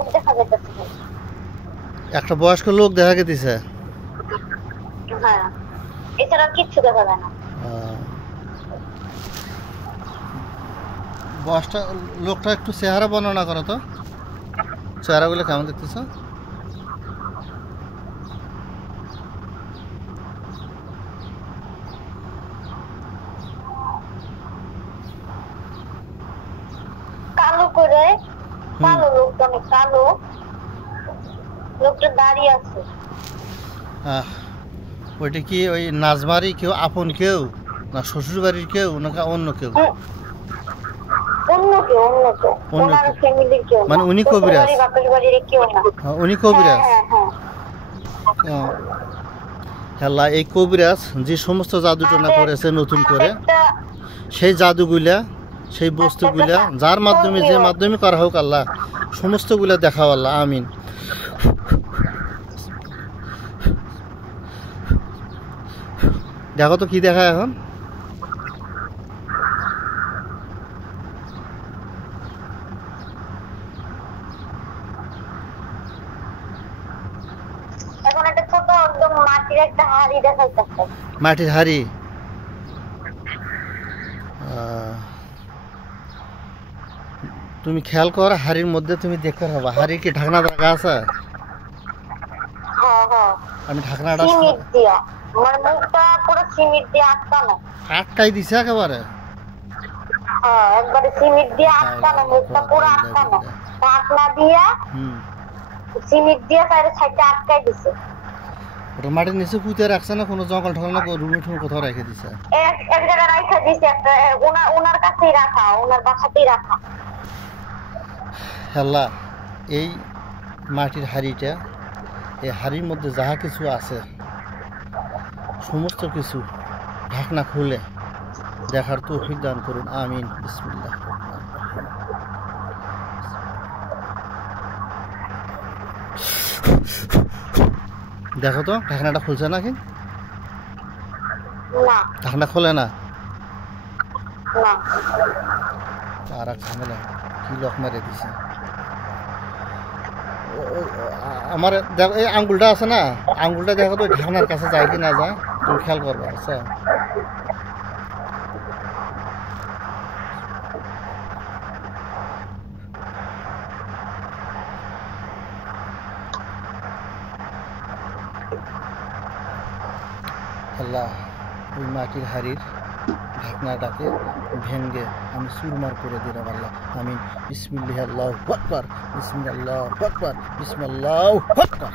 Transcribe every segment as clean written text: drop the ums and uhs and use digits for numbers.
লোক দেখা যাইতেছে। একটা বয়স্ক লোক দেখা গেছে। হ্যাঁ, এছাড়া কিচ্ছু দেখা যায় না। বয়সটা লোকটা একটু চেহারা বর্ণনা করো তো, চেহারাগুলো কেমন দেখতেছ? কালো করে, কালো লোকটা, অনেক কালো লোকটা দাঁড়িয়ে আছে। ওইটা কি ওই নাজমারি কেউ, আপন কেউ, না শ্বশুর বাড়ির কেউ, না অন্য কেউ? অন্য কেউ, অন্য কেউ, ওনার ফ্যামিলির কেউ, মানে উনি কবিরাজ? বাপের বাড়ির কেউ না, উনি কবিরাজ। হেলা, এই কবিরাজ যে সমস্ত জাদু টনা করেছে নতুন করে, সেই জাদুগুলা, সেই বস্তুগুলা যার মাধ্যমে, যে মাধ্যমে করা হোক, আল্লাহ সমস্তগুলা দেখাও আল্লাহ, আমিন। দেখো তো কি দেখা এখন। এখন একটা ছোট একদম মাটির একটা হাড়ি দেখাইতেছে। মাটির হাড়ি? তুমি খেয়াল কর, হাড়ির মধ্যে তুমি দেখতে পাবা, হাড়ি কি ঢাকনা রাখা আছে? আমি ঢাকনাটা সিমেন্ট দিয়া, আমার মুখটা পুরো সিমেন্ট দিয়ে আটকানো। আটকাই দিছে একেবারে? হ্যাঁ, একবারে সিমেন্ট দিয়ে আটকানো, মুখটা পুরো আটকানো, ঢাকনা দিয়া সিমেন্ট দিয়ে সাইডে আটকাই দিছে। ওটা মাটির নিচে পুঁতে রাখছে না কোনো জঙ্গল ঠঙ্গল, না রুমে ঠুমে কোথাও রেখে দিছে? এক জায়গায় রাখা দিছে, একটা ওনার কাছেই রাখা, ওনার বাসাতেই রাখা। আল্লাহ, এই মাটির হাড়িটা, এই হাড়ির মধ্যে যাহা কিছু আছে সমস্ত কিছু ঢাকনা খুলে দেখার তৌফিক দান করুন, আমিন। বিসমিল্লাহ। দেখো তো ঢাকনাটা খুলছে নাকি? না, ঢাকনা খোলে না। না, আর এক ঝামেলা, কি লক মেরে দিছে আমার। দেখো এই আঙ্গুলটা আছে না, আঙ্গুলটা দেখো তো ঢাকনার কাছে যায় কি না যায়, তুমি খেয়াল করবে। আচ্ছা, আল্লাহ, ওই মাটির হাড়ির ঢাকনাটাকে ভেঙ্গে আমি চুরমার করে দিলাম আল্লাহ, আমিন। বিসমিল্লাহ, আল্লাহু আকবার, বিসমিল্লাহ, আল্লাহু আকবার, বিসমিল্লাহ, আল্লাহু আকবার।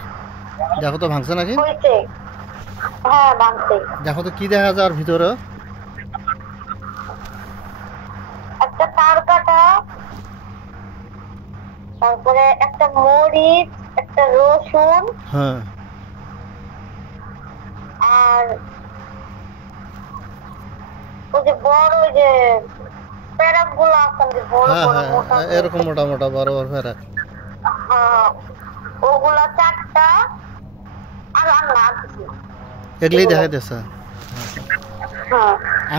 দেখো তো ভাঙছে নাকি? হ্যাঁ, ভাঙছে। দেখো তো কি দেখা যায় ভিতরে? একটা তার কাটা, তারপরে একটা মরিচ, একটা রসুন, হ্যাঁ, আর ওই যে বড়, ওই যে প্যারাক গুলো আছে, বড় বড় মোটা, এরকম মোটা মোটা বড় বড় প্যারাক, ওগুলা 4টা। আর না, এগুলোই দেখা যাচ্ছে।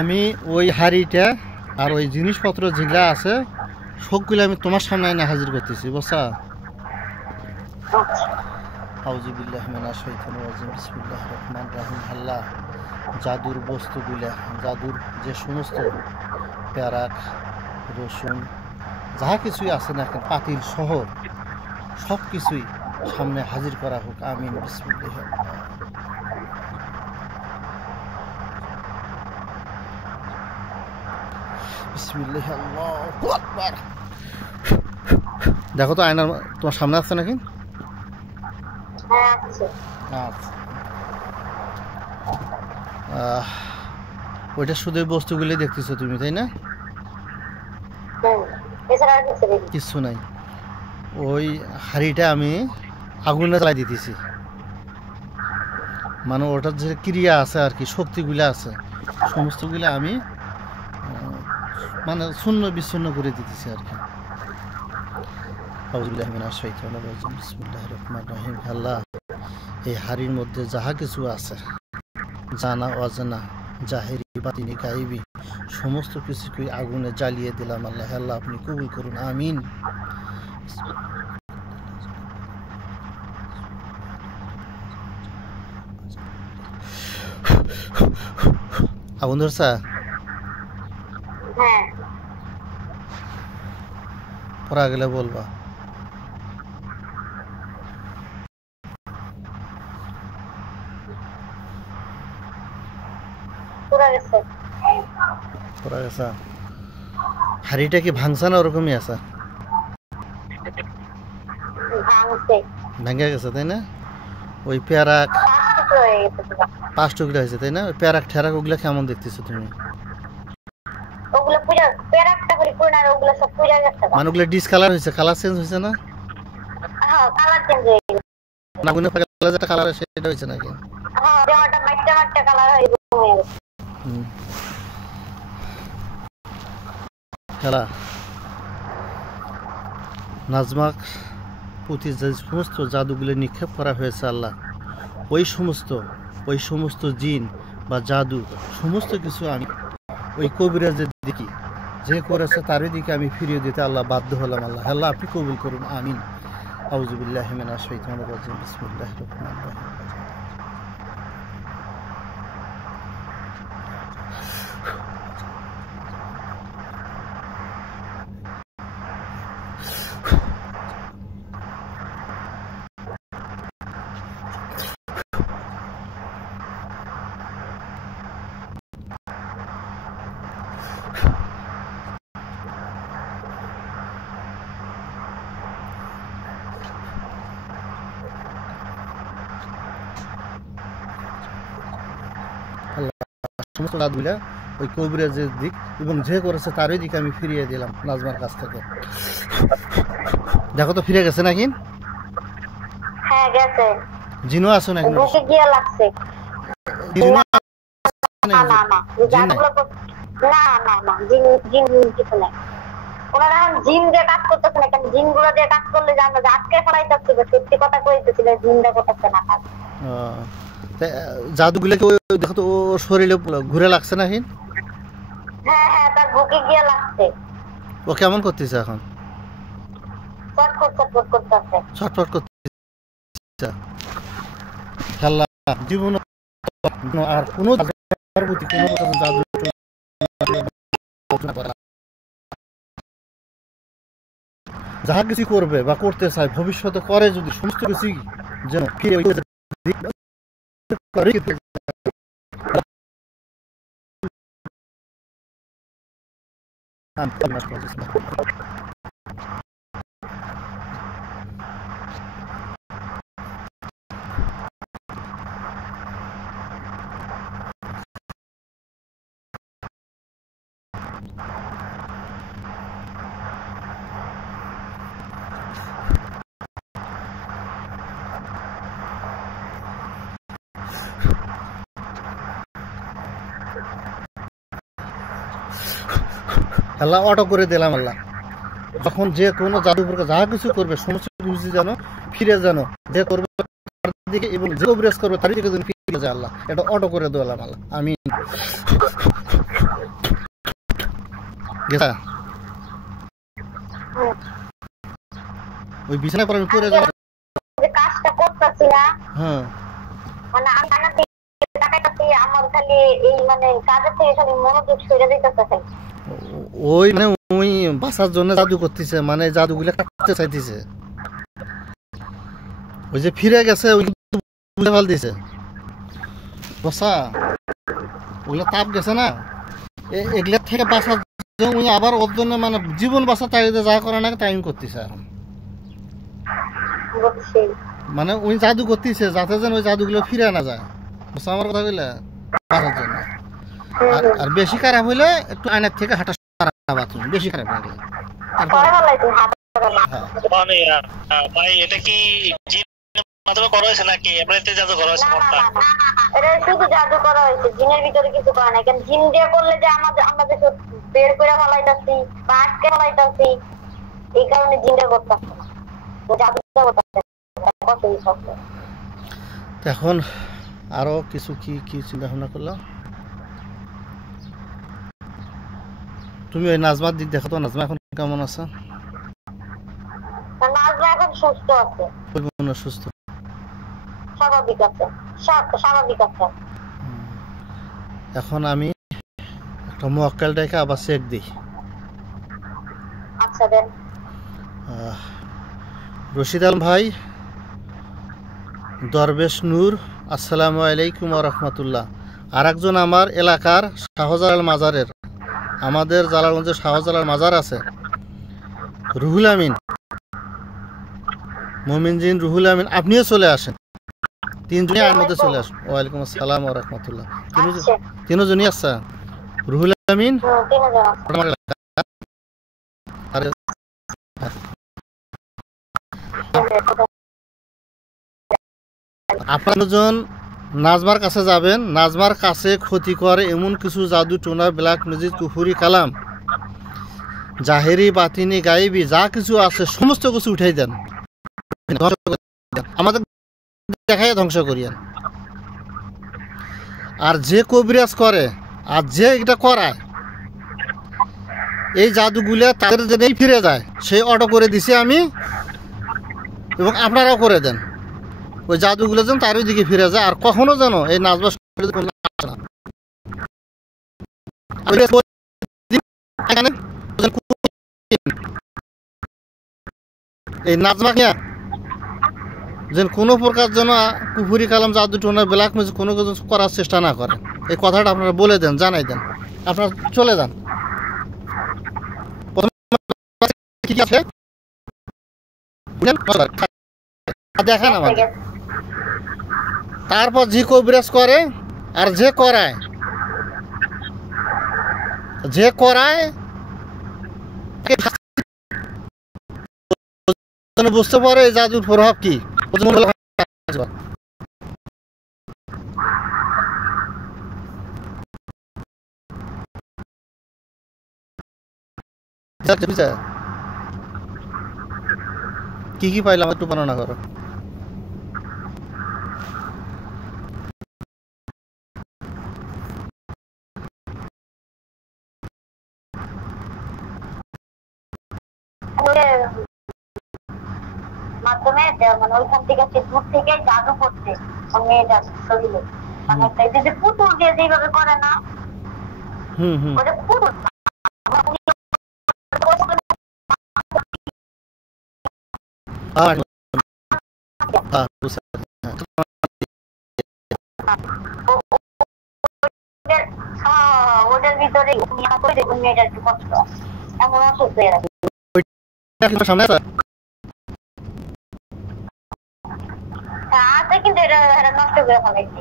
আমি ওই হাড়িটা আর ওই জিনিসপত্র যেগুলা আছে সবগুলো আমি তোমার সামনে এনে হাজির করতেছি, বুঝছা? আউযুবিল্লাহ মিনাশ শাইতানির রাজিম, বিসমিল্লাহির রহমানির রহিম। আল্লাহ, জাদুর বস্তুগুলা, জাদুর যে সমস্ত প্যারাক, রসুন, যাহা কিছুই আছে না এখন, পাতিল সহ সব কিছুই সামনে হাজির করা হোক, আমিন। বিসমিল্লাহ। বিসমিল্লাহ, আল্লাহু আকবার। দেখো তো আয়নার তোমার সামনে আছে নাকি? আচ্ছা, ওইটা শুধু বস্তুগুলি দেখতেছো তুমি, তাই না? কিছু নাই। ওই হাড়িটা আমি আগুনে জ্বালাই দিতেছি, মানে ওটার যে ক্রিয়া আছে আর কি, শক্তিগুলো আছে সমস্তগুলো আমি মানে শূন্য বিচ্ছিন্ন করে দিতেছি আর কি। আউযুবিল্লাহি মিনাশ শাইতানির রাজিম, বিসমিল্লাহির রহমানির রহিম। আল্লাহ, এই হাড়ির মধ্যে যাহা কিছু আছে, জানা অজানা, জাহেরি বাতিনি গায়েবী, সমস্ত কিছুকেই আগুনে জ্বালিয়ে দিলাম আল্লাহ। আল্লাহ, আপনি কবুল করুন, আমিন। আগুন ধরছা? হ্যাঁ পড়া গেলে বলবা। পুরা গেছে। পড়া গেছে। হাড়িটা কি ভাঙছে না ওরকমই আছে? ভাঙছে। ভেঙে গেছে তাই না? ওই পেয়ারাক 5 টুকরো হয়ে গেছে পুরা। 5 টুকরা হয়েছে তাই না? ওই পেয়ারাক ঠেরাক ওগুলা কেমন দেখতেছো তুমি? ওগুলো পুরা পেরাকটা করে পুরা আর ওগুলো সব পুরা গেছে। মানে ওগুলা ডিসকালার হয়েছে, কালার চেঞ্জ হয়েছে না? হ্যাঁ কালার চেঞ্জ হয়ে গেছে। না আগুনে পাকলে যেটা কালার সেটা হয়েছে নাকি? হ্যাঁ জামাটা মাইটা মাইটা কালার হয়ে গেছে। খেলা নাজমাক প্রতি যে সমস্ত জাদুগুলো নিক্ষেপ করা হয়েছে আল্লাহ, ওই সমস্ত জিন বা জাদু সমস্ত কিছু আমি ওই কবিরাজের দিকে যে করেছে তারই দিকে আমি ফিরিয়ে দিতে আল্লাহ বাধ্য হলাম। আল্লাহ আল্লাহ আপনি কবুল করুন, আমিন। আউযু বিল্লাহি মিনাশ শাইতানির রাজিম, বিসমিল্লাহির রহমানির রহিম। সমস্ত জাদুগুলা ওই কবিরাজের দিক এবং যে করেছে তারই দিকে আমি ফিরিয়ে দিলাম নাজমার কাছ থেকে। দেখো তো ফিরে গেছে নাকি? হ্যাঁ গেছে। জিনও আছে নাকি? বুকে গিয়া লাগছে। জিনও না না না জাদুগুলো না না না জিন জিন কিছু নাই। ওনারা এখন জিন দিয়ে কাজ করতেছে না, কারণ জিনগুলো দিয়ে কাজ করলে যে আমরা আটকে ফেলাইতেছি, সত্যি কথা কইতেছিল জিনটা করতেছে না কাজ। জাদুগুলো কি দেখো তো ওর শরীরে ঘুরে লাগছে নাকি? হ্যাঁ হ্যাঁ তার বুকে গিয়া লাগছে। ও কেমন করতেছে এখন? ছটফট করতেছে। ছটফট করতেছে। খেলা জীবন আর কোনো জাদু যাহা কিছু করবে বা করতে চায় ভবিষ্যতে করে যদি সমস্ত কিছু যেন আল্লাহ অটো করে দিলাম। আল্লাহ যখন যে কোনো জাদুঘরকে যাহা কিছু করবে সমস্ত কিছু যেন ফিরে যেন যে করবে তার দিকে এবং যে কবিরাজ করবে তার দিকে যেন ফিরে যায় আল্লাহ, এটা অটো করে দিলাম আল্লাহ, আমিন। গেছা ওই বিছানা পরে পড়ে যাবে যে কাজটা করতেছি না। হ্যাঁ মানে আমি টাকা দিয়ে টাকাটাতে আমার খালি এই মানে কাজের থেকে খালি মনোযোগ সরে যাইতেছে খালি। ওই মানে ওই বাঁচার জন্য জাদু করতেছে, মানে জাদুগুলো কাটতে চাইতেছে। ওই যে ফিরে গেছে ওই বুঝে ফেল দিছে বসা ওগুলো তাপ গেছে না, এগুলোর থেকে বাঁচার জন্য আবার ওর জন্য মানে জীবন বাঁচা তাই যা করে না তাই করতেছে এখন। মানে ওই জাদু করতেছে যাতে যেন ওই জাদুগুলো ফিরে না যায়, বুঝছো আমার কথা বললে, বাঁচার জন্য। আর বেশি খারাপ হইলে একটু আয়নার থেকে হাঁটা তুমি বেশি খারাপ লাগলে ভাই এটা কি মাধ্যমে করা হয়েছে নাকি এমনিতে জাদু করা হয়েছে? এটা শুধু জাদু করা হয়েছে, জিনের ভিতরে কিছু করা নাই। কারণ জিন দিয়ে করলে যে আমরা বের করে ফেলাইতেছি বা আটকে ফেলাইতেছি, এই কারণে জিনটা করতেছে না, জাদুটা করতেছে। এখন আরো কিছু কি কি চিন্তা ভাবনা করলাম? তুমি ওই নাজমার দিক দেখো তো, নাজমা এখন কেমন আছে? নাজমা এখন সুস্থ আছে, সুস্থ স্বাভাবিক আছে, স্বাভাবিক আছে। এখন আমি একটা মোয়াক্কেল ডেকে আবার চেক দিই। আচ্ছা দেন। রশিদ আলম ভাই, দরবেশ নূর, আসসালামু আলাইকুম ওয়া রাহমাতুল্লাহ। আর একজন আমার এলাকার শাহজালাল মাজারের, আমাদের জালালগঞ্জে শাহজালাল মাজার আছে, রুহুল আমিন, মমিনজিন রুহুল আমিন, আপনিও চলে আসেন, তিনজনই এর মধ্যে চলে আসুন। ওয়ালাইকুম আসসালাম ওয়া রাহমাতুল্লাহ। তিনজনই আচ্ছা, রুহুল আমিন আমার এলাকা। আর আপনারা দুজন নাজমার কাছে যাবেন। নাজমার কাছে ক্ষতি করে এমন কিছু জাদু টোনা, ব্ল্যাক ম্যাজিক, কুফুরি কালাম, জাহেরি বাতিনি গায়েবী যা কিছু আছে সমস্ত কিছু উঠাই দেন, আমাদের দেখাই ধ্বংস করিয়েন। আর যে কবিরাজ করে আর যে এটা করায়, এই জাদুগুলো তাদের জন্যই ফিরে যায়, সেই অটো করে দিছি আমি, এবং আপনারাও করে দেন। ওই জাদুগুলো যেন তার দিকে ফিরে যায়, আর কখনো যেন এই নাজমা এই নাজমাকে যেন কোনো প্রকার যেন কুফুরি কালাম, জাদু টোনা, ব্ল্যাক ম্যাজিক কোনো কিছু করার চেষ্টা না করে। এই কথাটা আপনারা বলে দেন, জানাই দেন, আপনারা চলে যান। কি আছে দেখেন আমাদের। তারপর যে কবিরাজ করে আর যে করায়, বুঝতে পারে এই জাদুর প্রভাব কি। কি কি পাইলাম একটু বর্ণনা করো। মাধ্যমে মানে ওইখান থেকে দূর থেকে জাদু করছে মেয়েটার শরীরে, মানে একটা যে পুতুল দিয়ে যেভাবে করে না, ওটা পুতুল ওদের ভিতরে মেয়েটার একটু কষ্ট, এমন অসুস্থ হয়ে গেছে। আছে কিন্তু এটা নষ্ট করে ফেলাইছে।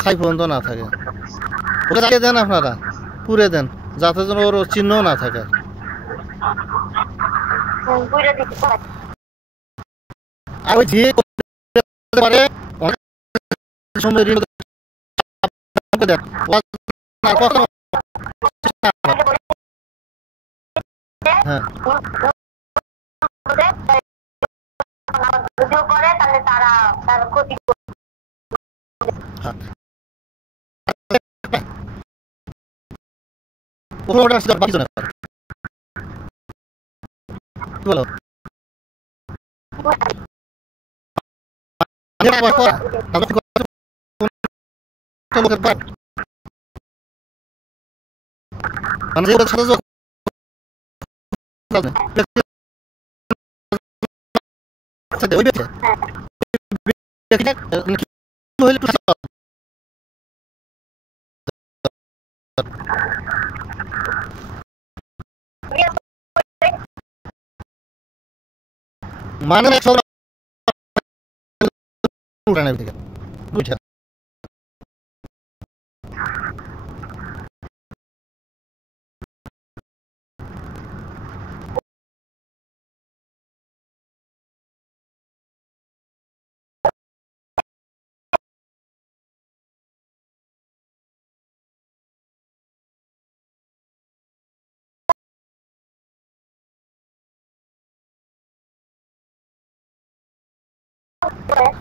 ছাই পর্যন্ত না থাকে, ওটা জ্বালিয়ে দেন, আপনারা পুড়ে দেন, যাতে যেন ওর চিহ্ন না থাকে। আর ওই যে হ্যাঁ যদিও করে তাহলে তারা তার ক্ষতি বলো মানে উঠানের থেকে উঠা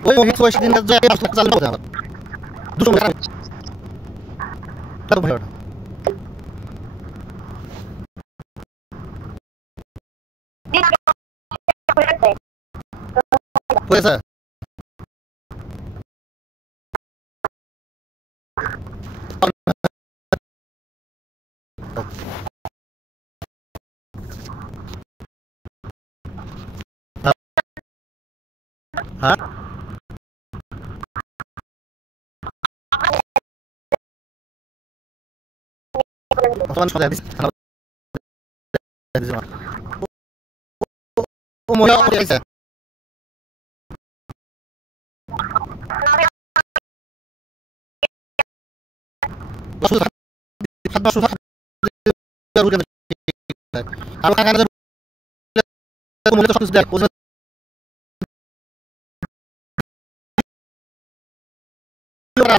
ওই মহিত পয়সা দিন যে চালু করতে হবে দুটো টাকা তারপর পয়সা হ্যাঁ তোমার সাথে দিস ও মহিলা পয়সা আর কাকা মহিলা সব দেখ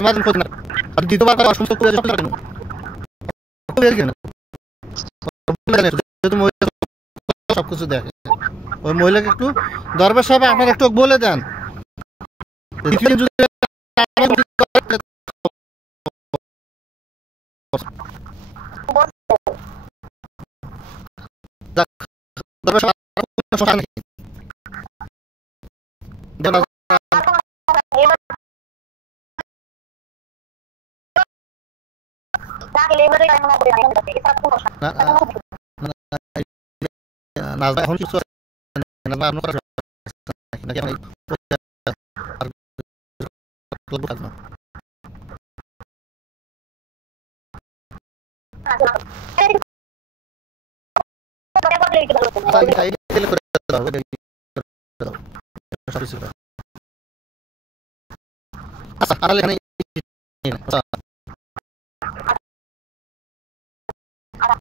আমাদের করতে না আর দ্বিতীয়বার তারা অসুস্থ করে সব কেন সবকিছু দেখে ওই মহিলাকে একটু দরবার সাহেব আপনারা একটু বলে দেন এখন কিছু আচ্ছা